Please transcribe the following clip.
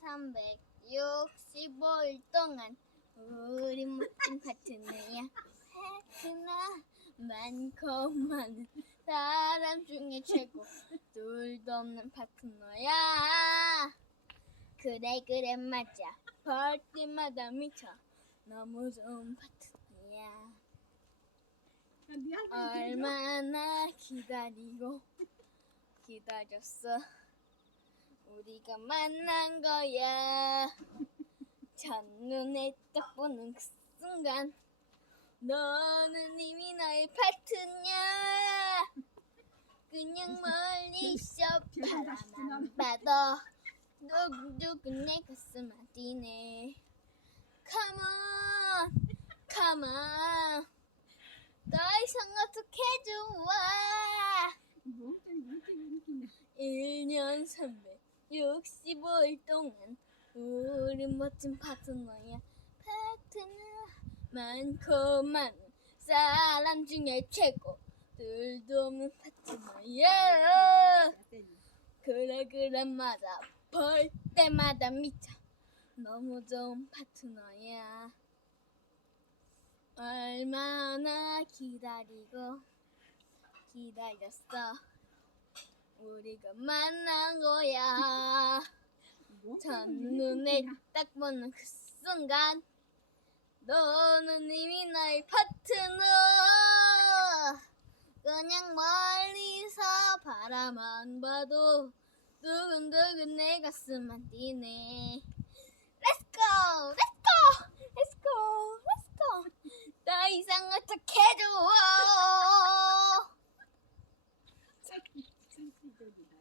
365일 동안 우리 멋진 파트너야. 파트너 많고 많은 사람 중에 최고 둘도 없는 파트너야. 그래 그래 맞아. 볼 때마다 미쳐. 너무 좋은 파트너야. 얼마나 기다리고 기다렸어 우리가 만난 거야. 첫눈에 딱 보는 그 순간 너는 이미 나의 파트너야 그냥 멀리서 바라만 봐도 두근두근 내 가슴 뛰네. Come on, come on. 더 이상 어떻게 좋아? 1년 365일 동안 우리 멋진 파트너야 파트너 많고 많은 사람 중에 최고 둘도 없는 파트너야. 그래 그래 맞아. 볼 때마다 미쳐. 너무 좋은 파트너야. 얼마나 기다리고 기다렸어 우리가 만난 거야 첫눈에 딱 보는 그 순간 너는 이미 나의 파트너 그냥 멀리서 바라만 봐도 두근두근 내 가슴만 뛰네 Let's go! Let's go! Itu kita.